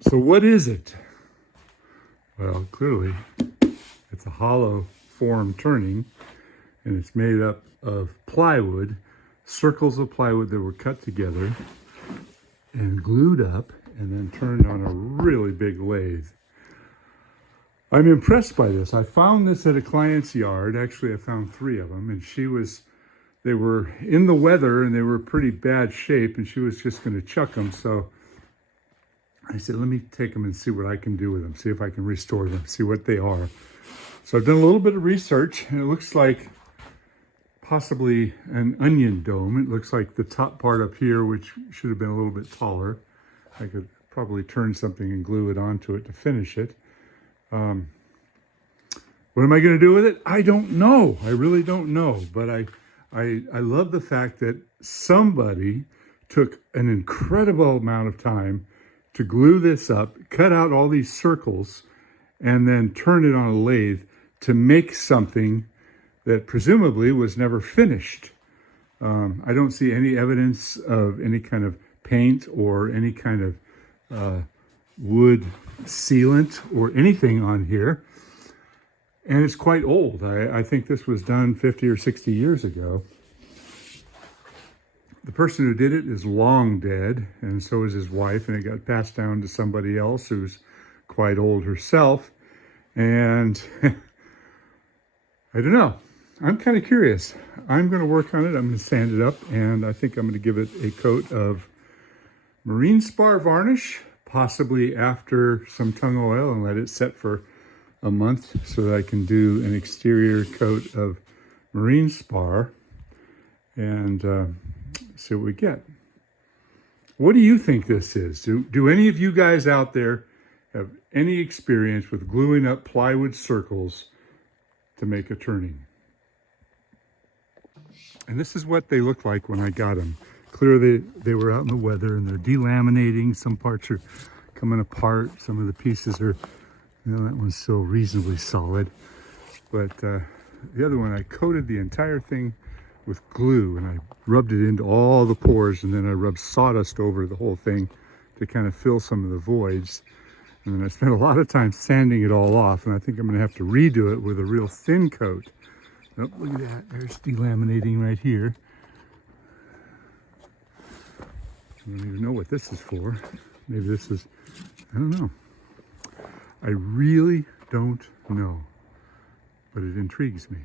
So what is it? Well, clearly it's a hollow form turning, and it's made up of plywood, circles of plywood that were cut together and glued up and then turned on a really big lathe. I'm impressed by this. I found this at a client's yard. Actually, I found 3 of them, and they were in the weather and they were pretty bad shape, and she was just going to chuck them. So I said, let me take them and see what I can do with them, see if I can restore them, see what they are. So I've done a little bit of research, and it looks like possibly an onion dome. It looks like the top part up here, which should have been a little bit taller. I could probably turn something and glue it onto it to finish it. What am I going to do with it? I don't know. I really don't know. But I love the fact that somebody took an incredible amount of time to glue this up, cut out all these circles, and then turn it on a lathe to make something that presumably was never finished. I don't see any evidence of any kind of paint or any kind of wood sealant or anything on here. And it's quite old. I think this was done 50 or 60 years ago. The person who did it is long dead, and so is his wife, and it got passed down to somebody else who's quite old herself. And I don't know. I'm kind of curious. I'm going to work on it. I'm going to sand it up, and I think I'm going to give it a coat of marine spar varnish, possibly after some tung oil, and let it set for a month so that I can do an exterior coat of marine spar and see what we get. What do you think this is? Do any of you guys out there have any experience with gluing up plywood circles to make a turning? And this is what they look like when I got them. Clearly they were out in the weather and they're delaminating. Some parts are coming apart. Some of the pieces are, that one's still reasonably solid. But the other one, I coated the entire thing with glue and I rubbed it into all the pores, and then I rubbed sawdust over the whole thing to kind of fill some of the voids. And then I spent a lot of time sanding it all off, and I think I'm going to have to redo it with a real thin coat. Oh, look at that. There's delaminating right here. I don't even know what this is for. Maybe this is, I don't know. I really don't know, but it intrigues me.